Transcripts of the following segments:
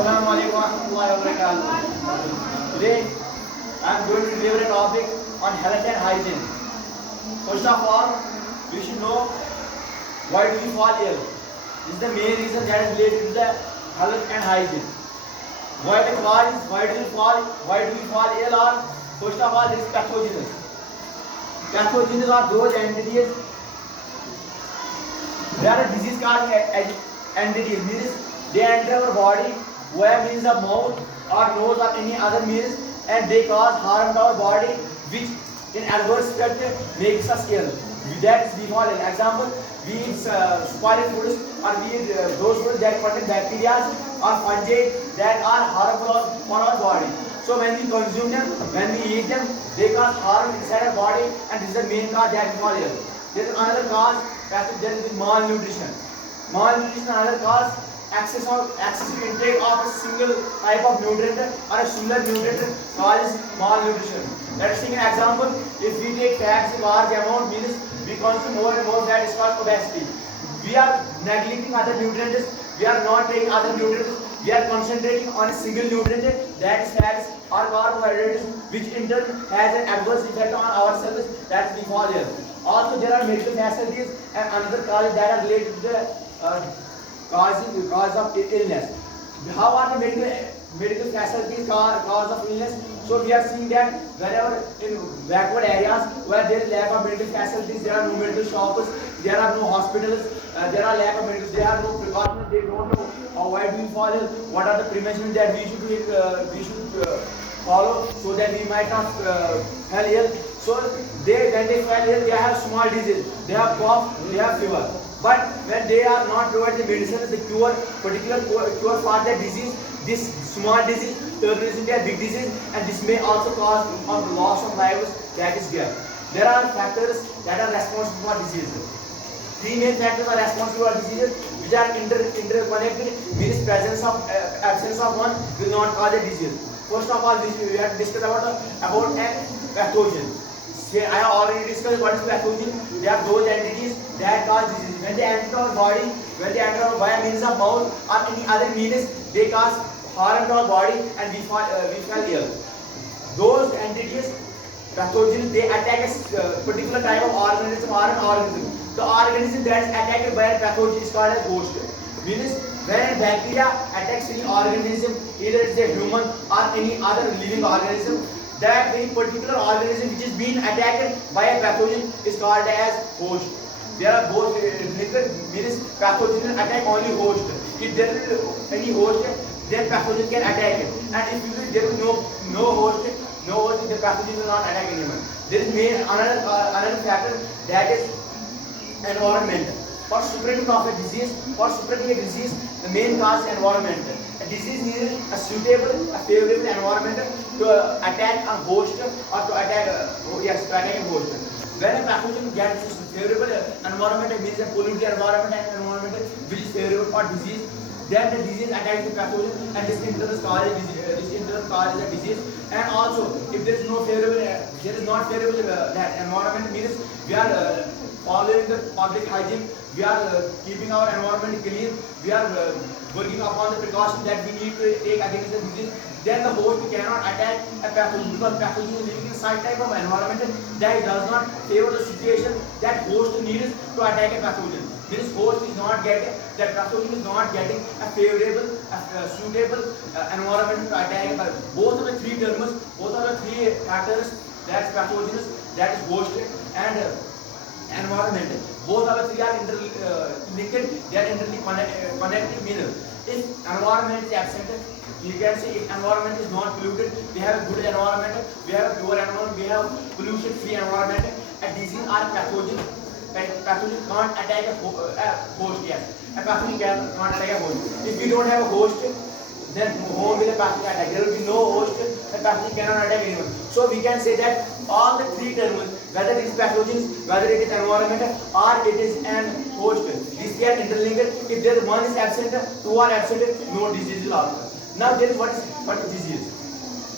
Assalamu alaikum warahmatullahi wabarakatuh. Today I am going to deliver a topic on health and hygiene. First of all, we should know why do we fall ill. This is the main reason that is related to the health and hygiene. Why the cause is why do we fall ill or first of all this is pathogens. Pathogens are those entities that are disease causing entities, means they enter our body via means of mouth or nose or any other means, and they cause harm to our body, which in adverse effect makes us ill. That is we fall ill. Example, we eat spoiled foods or we eat those foods that contain bacteria or fungi that are harmful for our body. So when we consume them, when we eat them, they cause harm inside our body, and this is the main cause that we fall ill. There is another cause, that is malnutrition. Malnutrition, another cause, excessive intake of a single type of nutrient or a similar nutrient causes malnutrition. Let's take an example. If we take fats in large amount, means we consume more and more fat, is called obesity. We are neglecting other nutrients. We are not taking other nutrients. We are concentrating on a single nutrient, that is fats or carbohydrates, which in turn has an adverse effect on ourselves. That's we fall ill. Also, there are medical facilities and another causes that are related to the cause of illness. How are the medical facilities cause of illness? So we are seeing that wherever in backward areas where there is lack of medical facilities, there are no medical shops, there are no hospitals, there are lack of medical, there are no precautions, they don't know why do we fall ill, what are the preventions that we should follow so that we might not fall ill. So when they fall ill, they have small disease, they have cough, they have fever. But when they are not provided the medicine, the particular cure for that disease, this small disease turns into a big disease, and this may also cause loss of lives, that is death. There are factors that are responsible for disease. Three main factors are responsible for diseases, which are interconnected, means absence of one will not cause a disease. First of all, we have to discuss about pathogen. I have already discussed what is pathogen. They are those entities that cause disease. When they enter our body, when they enter by means of mouth or any other means, they cause harm to our body and we fall ill. Those entities, pathogens, they attack a particular type of organism or an organism. The organism that is attacked by a pathogen is called as host. Means when a bacteria attacks any organism, either it's a human or any other living organism, that very particular organism which is being attacked by a pathogen is called as host. There are both means pathogen attack only host. If there is any host, then pathogen can attack it. And if there is no host, the pathogen will not attack anyone. There is another factor, that is environment. For spreading of a disease, the main cause is environment. A disease needs a suitable, a favorable environment to attack a host or to attack a host. When a pathogen gets a favorable environment, it means a polluted environment and environment which is favorable for disease, then the disease attacks the pathogen, and this in turn causes a disease. And also, if there is not favorable that environment, means we are following the public hygiene, we are keeping our environment clean, we are working upon the precautions that we need to take against the disease, then the host cannot attack a pathogen, because pathogen is living in such type of environment that does not favor the situation that host needs to attack a pathogen. This host is not getting, that pathogen is not getting a favorable, suitable environment to attack. Both of the three terms, both of the three factors, that's pathogens, that is host and environment. Both of the three are interlinked, they are connected. Means if environment is absent, you can say if environment is not polluted, we have a good environment, we have a pure environment, we have pollution free environment. A disease or pathogen can't attack a host. Yes, a pathogen can't attack a host. If we don't have a host, then whom will a pathogen attack? There will be no host, the pathogen cannot attack anyone. So we can say that all the three terms, whether it is pathogens, whether it is environment, or it is an host, these are interlinked. If there one is absent, two are absent, no disease will occur. Now there is what is disease?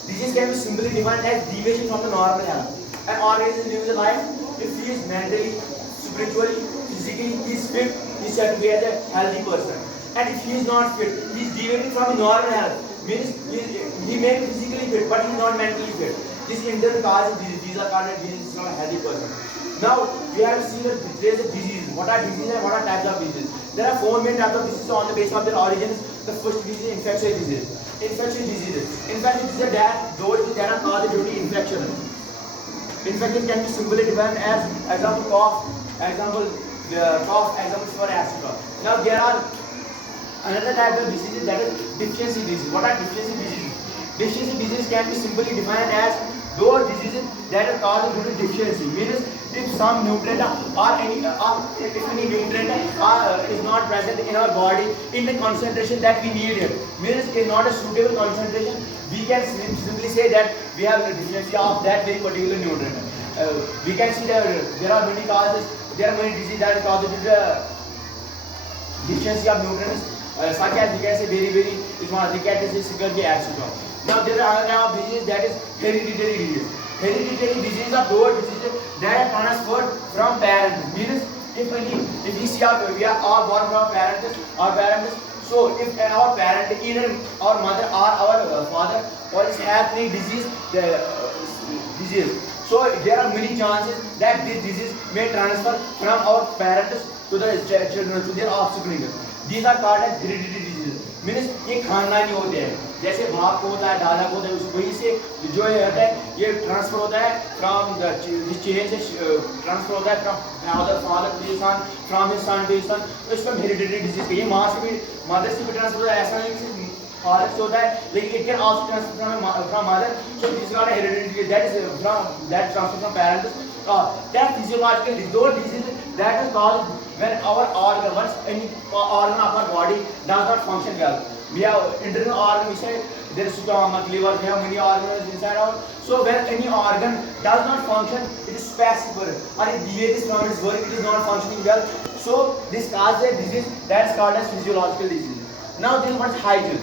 Disease can be simply defined as deviation from the normal health. An organism lives a life, if he is mentally, spiritually, physically, he is fit, he is said to be as a healthy person. and if he is not fit, he is deviating from normal health. Means he may be physically fit, but he is not mentally fit. This internal cause disease. These are called diseases from a healthy person. Now we have seen that there is a disease. What are diseases and what are types of diseases? There are four main types of diseases on the basis of their origins. The first disease is infectious disease. Infectious diseases. Infectious diseases that those that are caused due to infection. Infection can be simply defined as example cough, example examples for asthma. Now there are another type of diseases that is deficiency disease. What are deficiency diseases? Deficiency disease can be simply defined as those diseases that are caused due to deficiency. Means if some nutrient or if any nutrient is not present in our body in the concentration that we need it. Means is not a suitable concentration. We can simply say that we have a deficiency of that very particular nutrient. We can see that there are many causes. There are many diseases that are caused due to the deficiency of nutrients. Such as we can say very is one of the categories etc. Now there are another type of disease that is hereditary disease. Hereditary disease are those diseases that are transferred from parents. Means if we see we are all born from parents. So if our parent, either our mother or our father, or is having disease, so there are many chances that this disease may transfer from our parents to the children, to their offspring. These are called as hereditary diseases. Means ये खानदानी होते हैं, जैसे बाप को होता है, दादा को होता है, वही से जो होता है ये ट्रांसफर होता है फ्रॉम दिस चेन से ट्रांसफर होता है from father to his son, from his son to his son. तो इसको हेरिडिटरी डिजीज कहिए. माँ से भी, मदर से भी ट्रांसफर होता है, ऐसा नहीं कि फादर से होता है, लेकिन it can also transfer from mother. So this is called hereditary, that is from that transfer from parents. That physiological those diseases that is caused when our organ, once any organ of our body does not function well. We have internal organ, we say there is stomach, liver, we have many organs inside our. So when any organ does not function, it is passive or it deviates from its work, it is not functioning well. So this causes a disease that is called as physiological disease. Now then what is hygiene?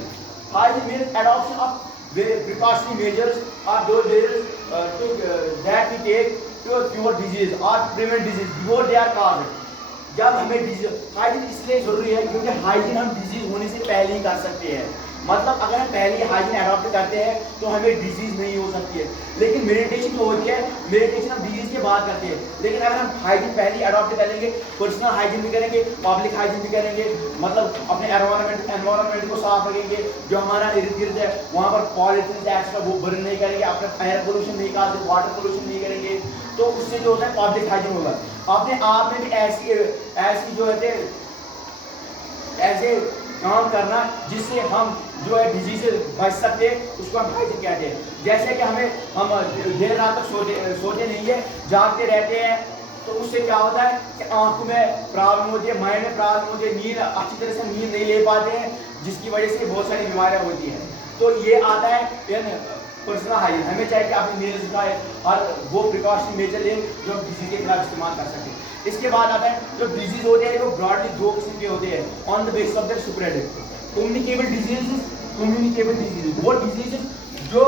Hygiene means adoption of precautionary measures or those measures that we take to cure disease or prevent disease before they are caused. जब हमें disease, hygiene इसलिए जरूरी है क्योंकि hygiene हम disease होने से पहले ही कर सकते हैं. मतलब अगर हम पहले ही हाइजीन अडॉप्ट करते हैं तो हमें डिजीज नहीं हो सकती है. लेकिन मेडिटेशन जो होती है, मेडिटेशन हम डिजीज के बाद करते हैं. लेकिन अगर हम हाइजीन पहले ही अडॉप्ट कर लेंगे, पर्सनल हाइजीन भी करेंगे, पब्लिक हाइजीन भी करेंगे, मतलब अपने एनवायरनमेंट को साफ रखेंगे, जो हमारा इर्द गिर्द है वहाँ पर पॉलिथीन एक्स्ट्रा वो बर्न नहीं करेंगे, अपना एयर पोल्यूशन नहीं करते, वाटर पोल्यूशन नहीं करेंगे, तो उससे जो होता है पब्लिक हाइजीन होगा. अपने आप में भी ऐसी जो है ऐसे काम करना जिससे हम जो है डिजीज से बच सकते हैं, उसको हम हाइजीन कहते हैं. जैसे कि हम देर रात तक सोते नहीं है, जागते रहते हैं, तो उससे क्या होता है कि आंखों में प्रॉब्लम होती है, माइंड में प्रॉब्लम होती है, नींद अच्छी तरह से नींद नहीं ले पाते हैं, जिसकी वजह से बहुत सारी बीमारियां होती हैं. तो ये आता है पर्सनल हाइजीन. हमें चाहिए कि अपने नेल्स उठाए और वो प्रिकॉशन मेजर लें जो हम डिजीज के खिलाफ इस्तेमाल कर सकें. इसके बाद आता है जो डिजीज होते हैं, वो ब्रॉडली दो किस्म के होते हैं on the basis of the spread. Communicable disease, वो डिजीज जो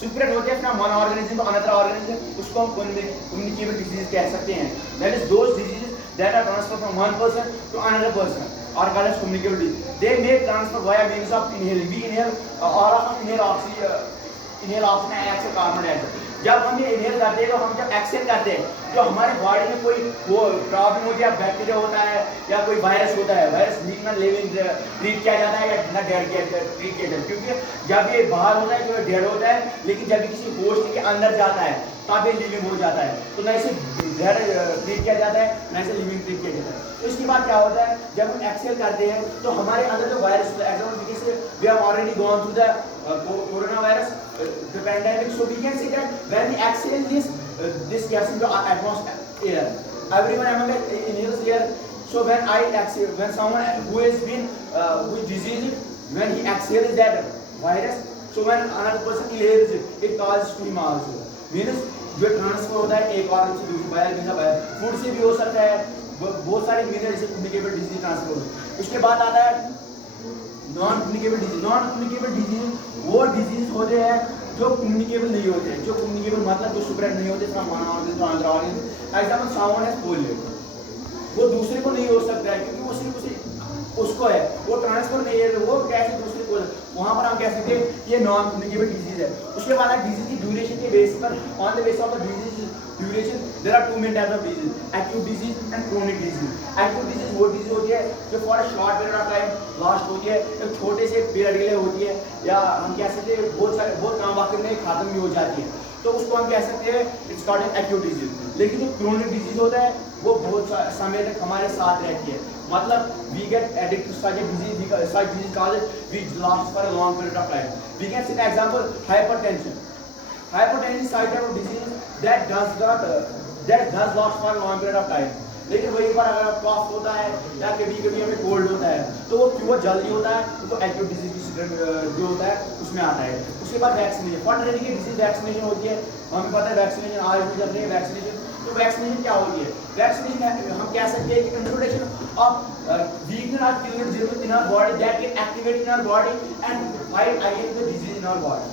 स्प्रेड होते हैं from one organism to another organism, उसको हम कम्युनिकेबल डिजीज कह सकते हैं. That is those diseases that are transfer from one person to another person or called as communicable disease. They may transfer via means of inhaling. We inhale all of us inhale oxygen and exhale carbon dioxide. जब हम ये inhale करते हैं तो हम जब Excel करते हैं तो हमारे बॉडी में कोई वो प्रॉब्लम होती है, बैक्टीरिया होता है या कोई वायरस होता है, वायरस लीव में लिविंग ट्रीट किया जाता है या ना डेड ट्रीट किया जाता है. क्योंकि जब ये बाहर होता है तो डेड होता है, लेकिन जब किसी होस्ट के अंदर जाता है तब ये लिविंग हो जाता है. तो न इसे डेड ट्रीट किया जाता है, न इसे लिविंग ट्रीट किया जाता है. तो इसके बाद क्या होता है, जब हम एक्सेल करते हैं तो हमारे अंदर जो वायरस होता है, एग्जाम्पल से we have already gone through the corona virus, the pandemic. So we can say that when we exhale this gas into atmosphere, everyone among us inhales air. So when I exhale, when someone who has been who is diseased, when he exhales that virus, so when another person inhales it, it causes to him also. Means जो transfer होता है एक organ से दूसरे wire में, food से भी हो सकता है, बहुत सारे मीडिया जैसे कम्युनिकेबल डिजीज ट्रांसफर होता है. उसके बाद आता है non communicable disease. Non communicable disease वो डिजीज होते हैं जो कम्युनिकेबल नहीं होते हैं. जो कम्युनिकेबल मतलब जो स्प्रेड नहीं होते from one organ to another organ. Example someone has polio, वो दूसरे को नहीं हो सकता है क्योंकि वो सिर्फ उसे उसको है, वो ट्रांसफर नहीं है, वो कैसे दूसरे को, वहाँ पर हम कह सकते हैं ये नॉन कम्युनिकेबल डिजीज है। उसके बाद डिजीज की ड्यूरेशन के बेस पर, on the base of the disease duration there are two main types of disease, acute disease and chronic disease. Acute disease वो डिजीज होती है जो for a short period of time last होती है, एक छोटे से पीरियड के लिए होती है, या हम कह सकते हैं बहुत कम वक्त में खत्म भी हो जाती है, तो उसको हम कह सकते हैं it's called an acute disease. लेकिन जो क्रोनिक डिजीज होता है वो बहुत समय तक हमारे साथ रहती है, मतलब we get addicted to such disease called which lasts for a long period of time. We can see the example hypertension. Hypertension is a type of disease that does last for a long period of time. लेकिन वही पर अगर कॉफ होता है या कभी कभी हमें कोल्ड होता है तो वो क्यों जल्दी होता है, तो एक्यूट डिजीज जो होता है उसमें आता है। उसके बाद वैक्सीनेशन, फॉर तरह की डिजीज वैक्सीनेशन होती है, हमें पता है वैक्सीनेशन आज भी चल रही है वैक्सीनेशन। तो वैक्सीनेशन क्या होती है, वैक्सीनेशन हम कह सकते हैं कि इंट्रोडक्शन ऑफ वीकनेस और killer germ in our body that can activate in our body and fight against the disease in our body.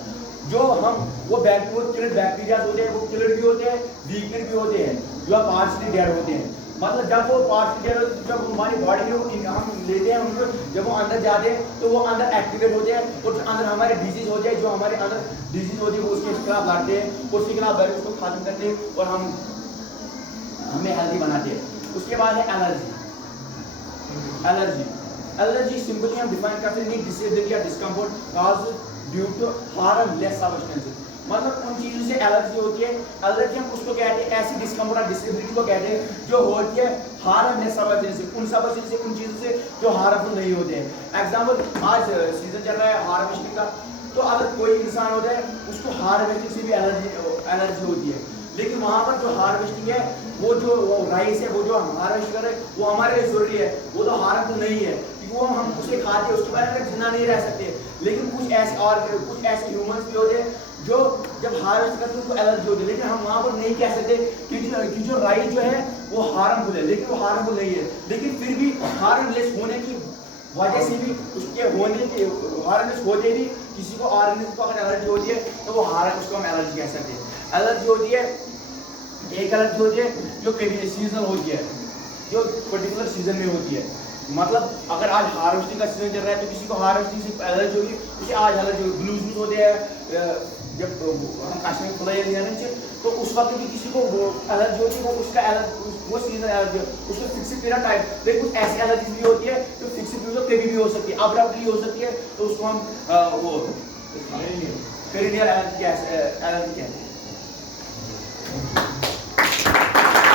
जो हम वो किलर बैक्टीरिया होते हैं, वो किलर भी होते हैं, वीकनेस भी होते हैं, जो पार्शियली डेड होते हैं। मतलब जब वो पार्शियली जब हमारी बॉडी में हम लेते हैं उनको, जब वो अंदर जाते हैं तो वो अंदर एक्टिवेट होते हैं और अंदर हमारे डिजीज होते हैं, जो हमारे अंदर डिजीज होती है वो उसके खिलाफ लड़ते हैं, उसके खिलाफ लड़ उसको खत्म करते हैं और हमें हेल्दी बनाते हैं। उसके बाद है एलर्जी सिंपली हम डिफाइन करते हैं डिसेबिलिटी या discomfort caused due to harmless substances, मतलब उन चीज़ों से एलर्जी होती है। एलर्जी हम उसको कहते हैं, ऐसी डिस्कम्फर्ट और डिसेबिलिटी को कहते हैं जो होती है हार्मलेस सब्सटेंस से, उन सब्सटेंस से, उन चीज़ों से जो हार्मफुल नहीं होते हैं। एग्जाम्पल, आज सीजन चल रहा है हार्वेस्टिंग का, तो अगर कोई इंसान होता है उसको हार्वेस्टिंग से भी एलर्जी होती है, लेकिन वहाँ पर जो हार्वेस्टिंग है वो जो राइस है वो जो हम हार्वेस्ट कर रहे हैं वो हमारे लिए जरूरी है, वो तो हार्मफुल नहीं है क्योंकि वो हम उसे खाते हैं, उसके बाद जिंदा नहीं रह सकते। लेकिन कुछ ऐसे ह्यूमंस भी होते हैं जो जब हार्वेस्ट करते हैं उनको एलर्जी होती है, लेकिन हम वहाँ पर नहीं कह सकते कि जो राइस जो है वो हार्मफुल है, लेकिन वो हार्मफुल नहीं है। लेकिन फिर भी हार्मलेस होने की वजह से भी, उसके होने के हार्मलेस होते भी किसी को ऑर्गेनिज्म को अगर एलर्जी होती है तो वो उसको हम एलर्जी कह सकते हैं। एलर्जी होती है, एक एलर्जी होती है जो कभी सीजनल होती है, जो पर्टिकुलर सीजन में होती है। मतलब अगर आज हार्वेस्टिंग का सीजन चल रहा है तो किसी को हार्वेस्टिंग से एलर्जी होगी, उसे आज एलर्जी होगी। ब्लूज होते हैं जब हम कश्मीर खुला एरिया से, तो उस वक्त भी किसी को वो एलर्जी होती है, वो उसका वो सीजन एलर्जी उसको फिक्स्ड पीरियड टाइम। लेकिन कुछ ऐसी एलर्जी भी होती है जो फिक्स्ड पीरियड कभी भी हो सकती है, अब्रप्टली हो सकती है, तो उसको हम वो पेरिनियल एलर्जी कहते हैं।